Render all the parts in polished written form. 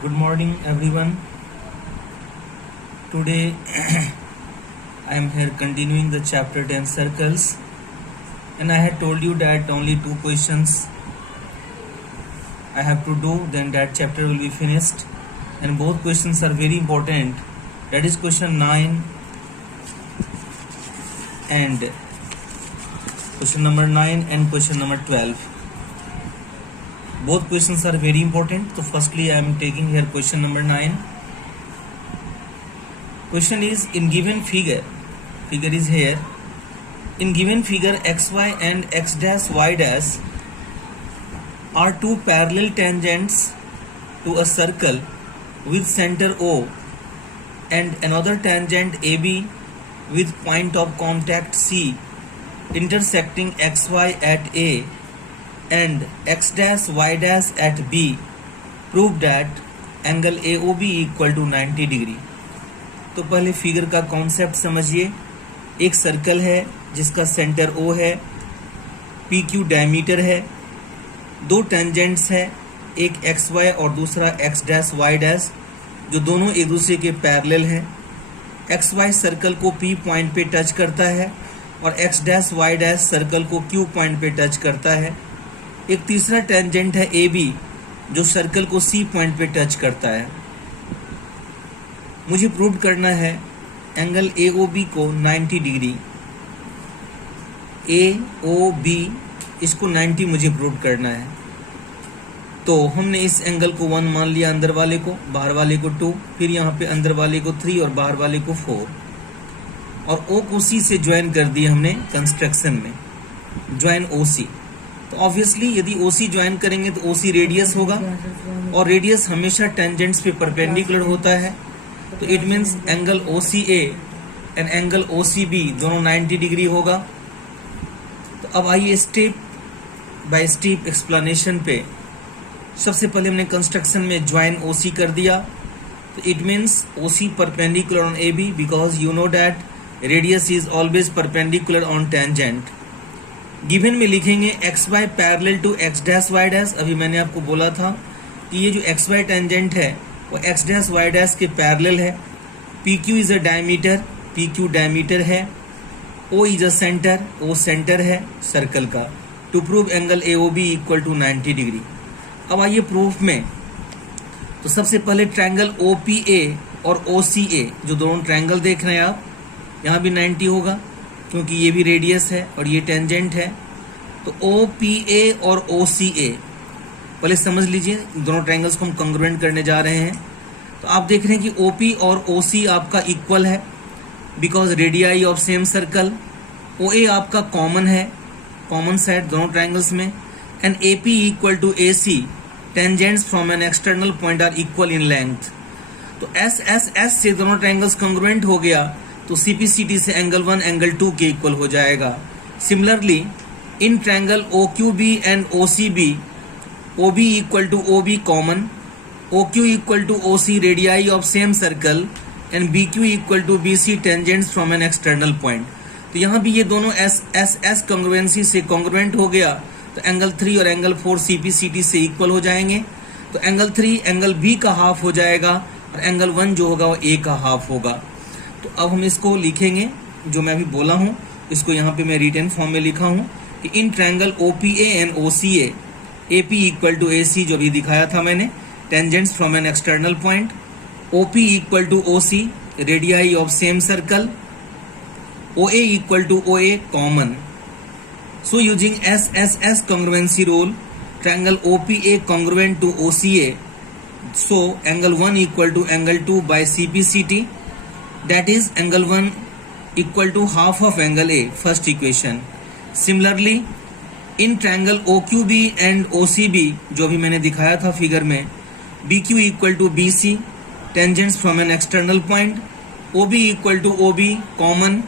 Good morning, everyone. Today I am here continuing the chapter 10 circles, and I had told you that only two questions I have to do, then that chapter will be finished. And both questions are very important. That is question 9 and question number 9 and question number 12. Both questions are very important. So firstly I am taking here question number 9. Question is, in given figure is here, in given figure xy and x dash y dash are two parallel tangents to a circle with center O and another tangent AB with point of contact C intersecting xy at A and x dash y dash at B. Prove that angle AOB equal to 90 degree. तो पहले figure का concept समझिए. एक circle है जिसका centre O है, PQ diameter है, दो टेंजेंट्स है, एक XY और दूसरा x डैश y डैश, जो दोनों एक दूसरे के पैरेलल हैं. XY सर्कल को P पॉइंट पे टच करता है और x dash y dash circle को Q पॉइंट पे टच करता है. एक तीसरा टेंजेंट है AB जो सर्कल को C पॉइंट पे टच करता है. मुझे प्रूव करना है एंगल AOB को 90 डिग्री. AOB इसको 90 मुझे प्रूव करना है. तो हमने इस एंगल को 1 मान लिया, अंदर वाले को, बाहर वाले को 2, फिर यहाँ पे अंदर वाले को 3 और बाहर वाले को 4, और O को C से ज्वाइन कर दिया हमने कंस्ट्रक्शन में, ज्वाइन OC. तो ऑब्वियसली यदि OC ज्वाइन करेंगे तो OC रेडियस होगा, और रेडियस हमेशा टेंजेंट्स पे परपेंडिकुलर होता है. तो it means angle OCA and angle OCB दोनों 90 डिग्री होगा. तो अब आइए स्टेप बाय स्टेप एक्सप्लेनेशन पे. सबसे पहले हमने कंस्ट्रक्शन में ज्वाइन OC कर दिया. तो it means OC perpendicular on AB because you know that radius is always perpendicular on tangent. Given में लिखेंगे XY parallel to x dash y dash. अभी मैंने आपको बोला था कि ये जो XY टेंजेंट है वो x डैश y डैश के पैरेलल है. PQ is a diameter, PQ diameter है. O is a centre, O centre है सर्कल का. To prove angle AOB equal to 90 degree. अब आइए प्रूफ में. तो सबसे पहले ट्रायंगल OPA और OCA, जो दोनों ट्रायंगल देख रहे हैं आप, यहाँ भी 90 होगा क्योंकि ये भी रेडियस है और ये टेंजेंट है. तो OPA और OCA पहले समझ लीजिए, दोनों ट्रायंगल्स को हम कंग्रुएंट करने जा रहे हैं. तो आप देख रहे हैं कि OP और OC आपका इक्वल है because radii of same circle. OA आपका कॉमन है, कॉमन साइड दोनों ट्रायंगल्स में. And AP equal to AC, tangents from an external point are equal in length. तो S से दोनों ट्रायंगल्स कंग्रुएंट हो गया तो CPCT से एंगल 1 एंगल 2 के इक्वल हो जाएगा. Similarly in triangle OQB and OCB, OB equal to OB common, OQ equal to OC radii of same circle, and BQ equal to BC tangents from an external point. तो यहाँ भी ये दोनों S कंग्रुएंसी से congruent हो गया तो angle 3 और एंगल 4 CPCT से इक्वल हो जाएंगे. तो एंगल 3 एंगल B का हाफ हो जाएगा और एंगल 1 जो होगा वो A का हाफ होगा. तो अब हम इसको लिखेंगे, जो मैं अभी बोला हूँ इसको यहाँ पे मैं रिटन फॉर्म में लिखा हूँ कि in triangle OPA and OCA, AP equal to AC जो भी दिखाया था मैंने, tangents from an external point. OP equal to OC radii of same circle. OA equal to OA common. So using S congruency rule, triangle OPA congruent to OCA, so angle 1 equal to angle 2 by CPCT, that is angle 1 equal to half of angle A, first equation. Similarly in triangle OQB and OCB जो अभी मैंने दिखाया था figure में, BQ equal to BC, tangents from an external point. OB equal to OB common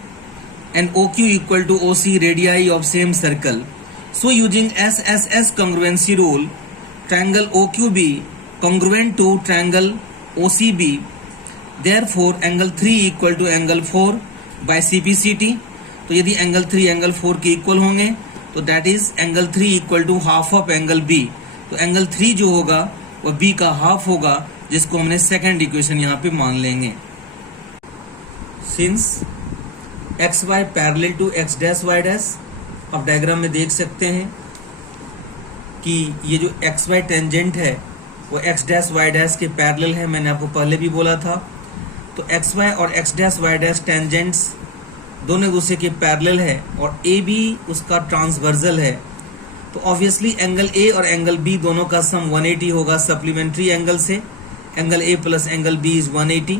and OQ equal to OC radii of same circle. So using S congruency rule, triangle OQB congruent to triangle OCB, therefore angle 3 equal to angle 4 by CPCT. तो यदि angle 3 angle 4 के equal होंगे तो that is angle 3 equal to half of angle B. तो angle 3 जो होगा वह B का हाफ होगा, जिसको हमने सेकंड इक्वेशन यहाँ पे मान लेंगे। Since X Y parallel to X dash Y dash, आप डायग्राम में देख सकते हैं कि ये जो एक्स वाई टेंजेंट है वो एक्स डैश वाई डैश के पैरेलल है, मैंने आपको पहले भी बोला था। तो एक्स वाई और X dash Y dash tangents दोनों दूसरे के पैरेलल है और ए बी उसका ट्रांसवर्सल है। तो ऑब्वियसली एंगल ए और एंगल बी दोनों का सम 180 होगा सप्लीमेंट्री एंगल से। Angle A plus angle B is 180।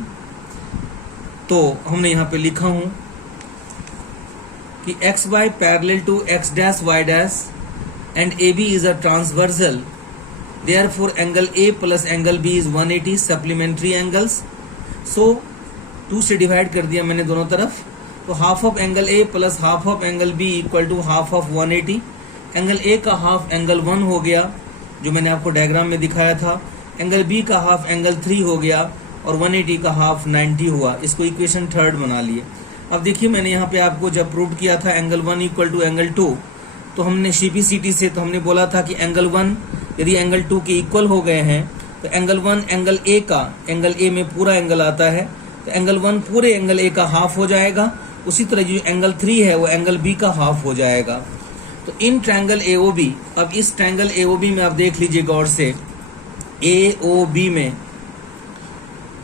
तो हमने यहाँ पे लिखा हूं कि X Y parallel to X dash Y dash and A B is a transversal, therefore angle A plus angle B is 180 supplementary angles। so 2 से divide कर दिया मैंने दोनों तरफ, तो half of angle A plus half of angle B equal to half of 180। Angle A का half angle 1 हो गया जो मैंने आपको डायग्राम में दिखाया था, एंगल B का हाफ एंगल 3 हो गया और 180 का हाफ 90 हुआ। इसको इक्वेशन थर्ड बना लिए। अब देखिए मैंने यहाँ पे आपको जब प्रूव किया था एंगल 1 इक्वल टू एंगल 2, तो हमने CPCT से तो हमने बोला था कि एंगल 1 यदि एंगल 2 के इक्वल हो गए हैं तो एंगल 1 एंगल A का, एंगल A में पूरा एंगल आता है, तो एंगल 1 पूरे एंगल A का हाफ हो जाएगा। उसी तरह जो एंगल 3 है वो एंगल B का हाफ हो जाएगा। तो इन ट्रायंगल AOB, अब इस ट्रायंगल AOB में आप देख लीजिए गौर से, AOB में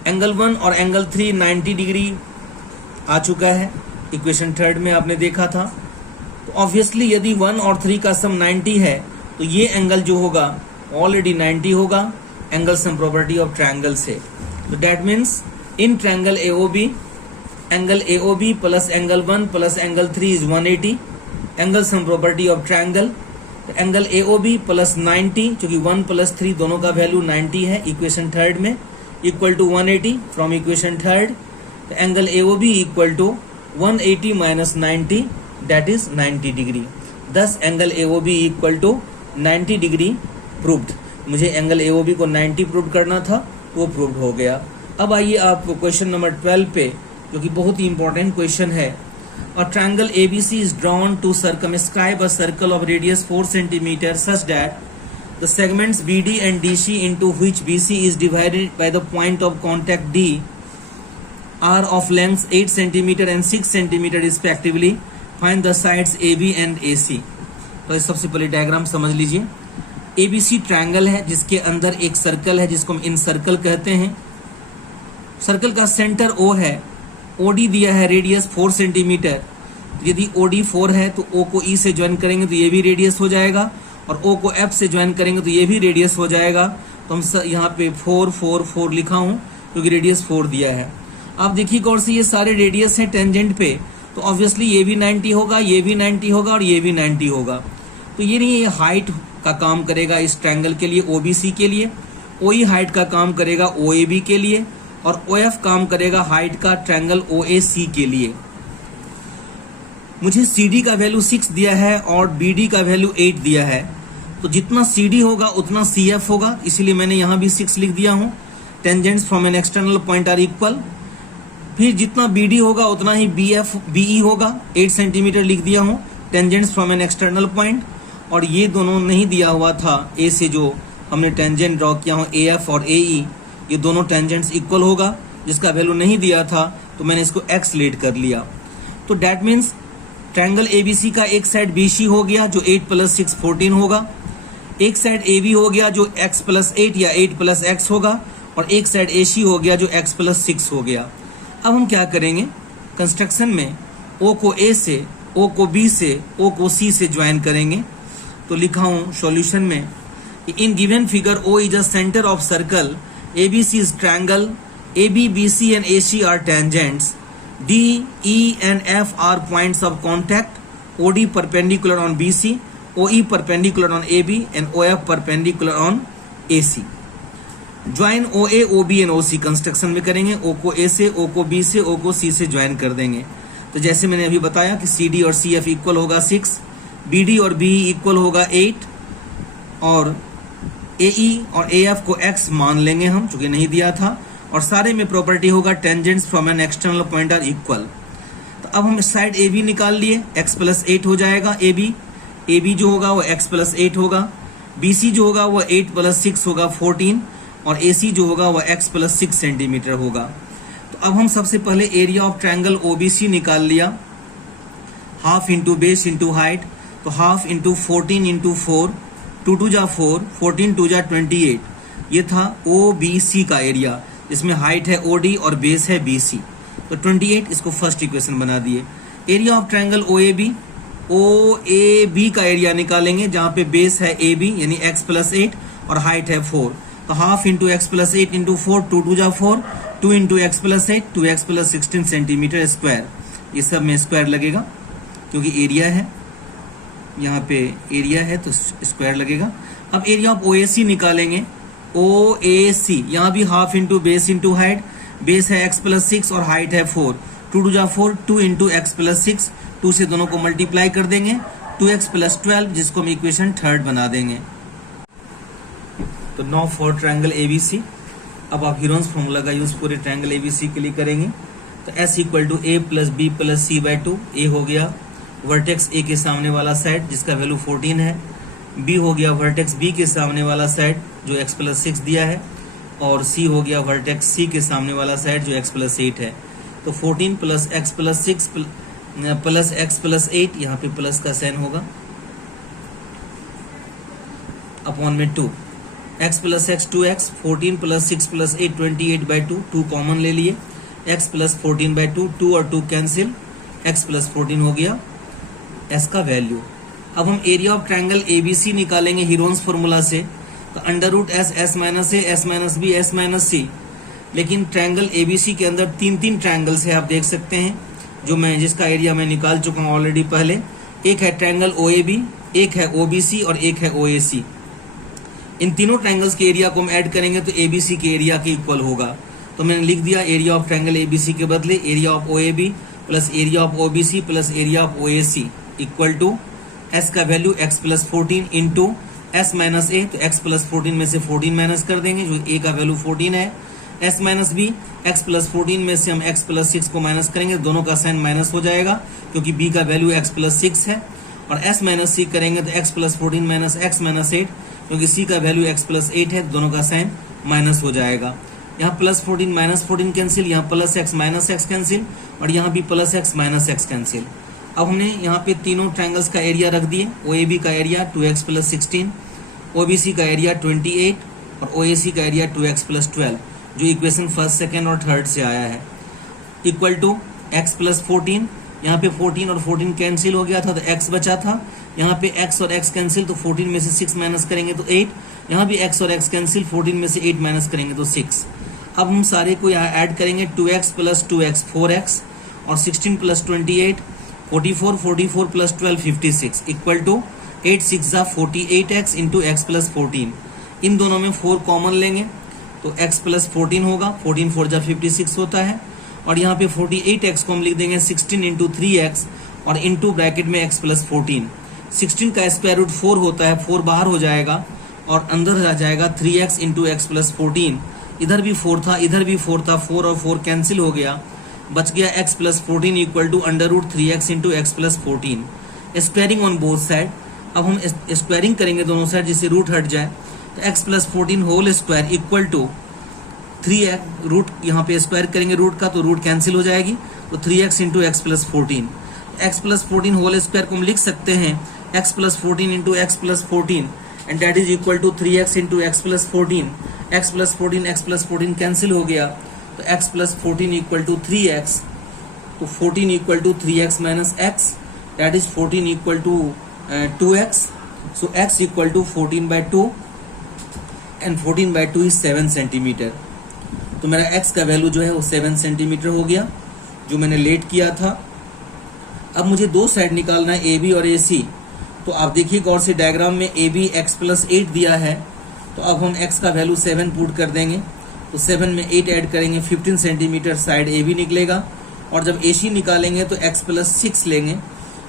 एंगल 1 और एंगल 3 90 डिग्री आ चुका है, इक्वेशन थर्ड में आपने देखा था। तो ऑब्वियसली यदि 1 और 3 का सम 90 है तो ये एंगल जो होगा ऑलरेडी 90 होगा angle sum property of triangle से। तो that means in triangle AOB, angle AOB plus angle 1 plus angle 3 is 180, angle sum property of triangle. तो एंगल AOB प्लस 90, क्योंकि 1 प्लस 3 दोनों का वैल्यू 90 है इक्वेशन थर्ड में, equal to 180 from equation third. तो angle AOB equal to 180 minus 90 that is 90 degree. thus angle AOB equal to 90 degree proved. मुझे angle AOB को 90 prove करना था, वो प्रूव्ड हो गया। अब आइए आप क्वेश्चन नंबर 12 पे, जो कि बहुत ही इंपॉर्टेंट क्वेश्चन है। A triangle ABC is drawn to circumscribe a circle of radius 4 cm such that the segments BD and DC into which BC is divided by the point of contact D are of lengths 8 cm and 6 cm respectively. Find the sides AB and AC। तो सबसे पहले diagram समझ लीजिए। ABC triangle है जिसके अंदर एक circle है जिसको हम इन सर्कल कहते हैं। सर्कल का सेंटर O है, OD दिया है रेडियस 4 सेंटीमीटर। यदि OD 4 है तो O को E से ज्वाइन करेंगे तो ये भी रेडियस हो जाएगा, और O को F से ज्वाइन करेंगे तो ये भी रेडियस हो जाएगा। तो हम यहाँ पे 4 4 4 लिखा हूँ क्योंकि रेडियस 4 दिया है। आप देखिए गौर से, ये सारे रेडियस हैं टेंजेंट पे, तो ऑब्वियसली ये भी 90 होगा, ये भी 90 होगा और ये भी 90 होगा। तो ये नहीं, ये हाइट का काम करेगा इस ट्रायंगल के लिए, OBC के लिए। OE हाइट का काम करेगा OAB के लिए, और OF काम करेगा हाइट का ट्रायंगल OAC के लिए। मुझे CD का वैल्यू 6 दिया है और BD का वैल्यू 8 दिया है, तो जितना CD होगा उतना CF होगा, इसीलिए मैंने यहाँ भी 6 लिख दिया हूँ। Tangents from an external point are equal. फिर जितना BD होगा उतना ही BE होगा, 8 सेंटीमीटर लिख दिया हूँ, tangents from an external point. और ये दोनों नहीं दिया हुआ था, A से जो हमने टेंजेंट ड्रॉ किया हूँ AF और AE, ये दोनों टेंजेंट्स इक्वल होगा, जिसका वैल्यू नहीं दिया था तो मैंने इसको X लेट कर लिया। तो डैट मीन्स ट्रायंगल ABC का एक साइड BC हो गया जो 8 + 6 14 होगा, एक साइड AB हो गया जो X + 8 या 8 + X होगा, और एक साइड AC हो गया जो X + 6 हो गया। अब हम क्या करेंगे, कंस्ट्रक्शन में O को A से, O को B से, O को C से ज्वाइन करेंगे। तो लिखा हूं सॉल्यूशन में, in given figure O is a centre of circle, ABC is triangle, AB, BC and AC are tangents, D, E and F are points of contact, OD perpendicular on BC, OE perpendicular on AB and OF perpendicular on AC। Join OA, OB and OC construction में करेंगे। O को A से, O को B से, O को C से join कर देंगे। तो जैसे मैंने अभी बताया कि CD और CF इक्वल होगा 6, BD और BE इक्वल होगा 8, और AE और AF को X मान लेंगे हम, चूंकि नहीं दिया था, और सारे में प्रॉपर्टी होगा tangents from an external point are equal. तो अब हम साइड AB निकाल लिए, X + 8 हो जाएगा AB जो होगा वो X + 8 होगा। BC जो होगा वह 8 + 6 होगा 14 और AC जो होगा वह x + 6 सेंटीमीटर होगा। तो अब हम सबसे पहले एरिया ऑफ ट्रायंगल OBC निकाल लिया, half into base into height, तो हाफ इंटू 14 इंटू 4, 2 2 जा 4, 14 2 जा 28, ये था OBC का एरिया, जिसमें हाइट है OD और बेस है BC। तो 28 इसको फर्स्ट इक्वेशन बना दिए। एरिया ऑफ ट्रायंगल OAB का एरिया निकालेंगे, जहां पे बेस है AB यानी x + 8 और हाइट है 4, तो हाफ इंटू x + 8 इंटू 4, 2 2 जा 4, 2 into x + 8, 2x + 16 centimetre square. ये सब में स्क्वायर लगेगा क्योंकि एरिया है, यहाँ पे एरिया है तो स्क्वायर लगेगा। अब एरिया ऑफ OAC निकालेंगे, OAC यहाँ भी half into base into height, base है x + 6 और हाइट है 4, 2 2 जा 4, 2 इंटू x + 6, 2 से दोनों को मल्टीप्लाई कर देंगे, 2x + 12, जिसको हम इक्वेशन थर्ड बना देंगे। तो नाउ फॉर ट्रायंगल ABC। अब आप हीरोन्स फॉर्मूला का यूज पूरे ट्रायंगल ABC के लिए करेंगे। तो S = A + B + C/2। A हो गया वर्टेक्स A के सामने वाला साइड जिसका वैल्यू 14 है, B हो गया वर्टेक्स B के सामने वाला साइड जो x + 6 दिया है, और C हो गया वर्टेक्स C के सामने वाला साइड जो x + 8 है। तो 14 + x + 6 प्लस x + 8, यहाँ पे प्लस का साइन होगा, अपॉन में 2, x + x 2x, 14 + 6 + 8 28/2, 2 कॉमन ले लिए, x + 14/2, 2 और 2 कैंसिल, x + 14 हो गया s का वैल्यू। अब हम एरिया ऑफ ट्रायंगल ABC निकालेंगे हीरोन्स फॉर्मूला से, तो √S S - A S - B S - C। लेकिन ट्रायंगल ABC के अंदर 3 ट्रायंगल्स है, आप देख सकते हैं, जिसका एरिया मैं निकाल चुका हूँ ऑलरेडी पहले। एक है ट्रायंगल OAB, एक है OBC और एक है OAC। इन तीनों ट्रायंगल्स के एरिया को हम ऐड करेंगे तो ABC के एरिया के इक्वल होगा। तो मैंने लिख दिया एरिया ऑफ ट्रायंगल ABC के बदले area of OAB plus area of OBC plus area of OAC equal to S का value x + 14 into S - A, तो x + 14 में से 14 माइनस कर देंगे, जो A का वैल्यू 14 है, S - B, x + 14 में से हम x + 6 को माइनस करेंगे, दोनों का साइन माइनस हो जाएगा क्योंकि B का वैल्यू x + 6 है, और S - C करेंगे तो x + 14 माइनस x - 8, क्योंकि C का वैल्यू x + 8 है, दोनों का साइन माइनस हो जाएगा। यहाँ +14 - 14 कैंसिल, यहाँ +x - x कैंसिल, और यहाँ भी +x - x कैंसिल। अब हमने यहाँ पे तीनों ट्रायंगल्स का एरिया रख दिए। OAB का एरिया 2x + 16, OBC का एरिया 28 और OAC का एरिया 2x + 12, जो इक्वेशन फर्स्ट, सेकेंड और थर्ड से आया है, इक्वल टू x + 14। यहाँ पे 14 और 14 कैंसिल हो गया था तो x बचा था, यहाँ पे x और x कैंसिल, तो 14 में से 6 माइनस करेंगे तो 8, यहाँ भी x और x कैंसिल, 14 में से 8 माइनस करेंगे तो 6। अब हम सारे को यहाँ ऐड करेंगे, 2x + 2x 4x और 16 + 28 44, 44 + 12 56 इक्वल टू 8 6 जा 48x इंटू x + 14। इन दोनों में 4 कॉमन लेंगे तो x + 14 होगा, 14 4 जा 56 होता है, और यहाँ पे 48x को हम लिख देंगे 16 इंटू 3x और इंटू ब्रैकेट में x + 14। 16 का स्क्वायर रूट 4 होता है, 4 बाहर हो जाएगा और अंदर आ जाएगा 3x इंटू x + 14। इधर भी 4 था, इधर भी 4 था, 4 और 4 कैंसिल हो गया, बच गया x + 14 equal to √3x into x + 14। Squaring on both side. अब हम स्क्वायरिंग करेंगे दोनों साइड, जिससे रूट हट जाए, तो x + 14 whole square equal to 3x, root यहाँ पे स्क्वायर करेंगे रूट का तो रूट कैंसिल हो जाएगी, तो 3x into x + 14। x + 14 whole square को हम लिख सकते हैं x + 14 into x + 14 and that is equal to 3x into x + 14। x + 14 x + 14 cancel हो गया, तो x + 14 इक्वल टू 3x, तो 14 equal to 3x - x, that is 14 equal to 2x, so x equal to 14/2 and 14/2 is 7 centimetre. तो मेरा x का value जो है वो 7 सेंटीमीटर हो गया, जो मैंने लेट किया था। अब मुझे दो साइड निकालना है AB और AC। तो आप देखिए गौर से डायग्राम में AB x + 8 दिया है, तो अब हम x का वैल्यू 7 पुट कर देंगे, तो 7 में 8 ऐड करेंगे, 15 सेंटीमीटर साइड AB निकलेगा, और जब AC निकालेंगे तो x + 6 लेंगे,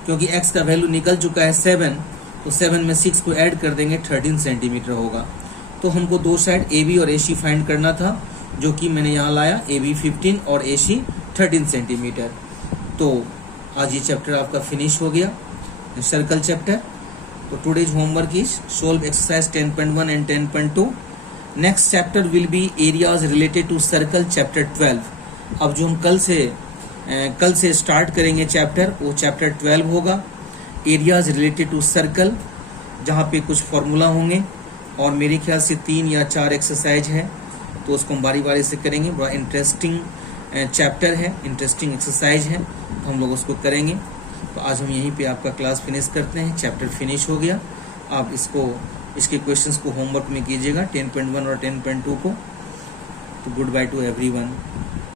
क्योंकि x का वैल्यू निकल चुका है 7, तो 7 में 6 को ऐड कर देंगे, 13 सेंटीमीटर होगा। तो हमको दो साइड AB और AC फाइंड करना था, जो कि मैंने यहाँ लाया, AB 15 और AC 13 सेंटीमीटर। तो आज ये चैप्टर आपका फिनिश हो गया, सर्कल चैप्टर। तो So today's homework is solve exercise 10.1 and 10.2. Next chapter will be areas related to circle, chapter 12. अब जो हम कल से स्टार्ट करेंगे चैप्टर, वो चैप्टर 12 होगा, एरियाज रिलेटेड टू सर्कल, जहाँ पे कुछ फॉर्मूला होंगे और मेरे ख्याल से 3 या 4 एक्सरसाइज है, तो उसको हम बारी बारी से करेंगे। बड़ा इंटरेस्टिंग चैप्टर है, इंटरेस्टिंग एक्सरसाइज है, तो हम लोग उसको करेंगे। तो आज हम यहीं पे आपका क्लास फिनिश करते हैं। चैप्टर फिनिश हो गया। आप इसके क्वेश्चंस को होमवर्क में कीजिएगा 10.1 और 10.2 को। तो गुड बाय टू एवरीवन।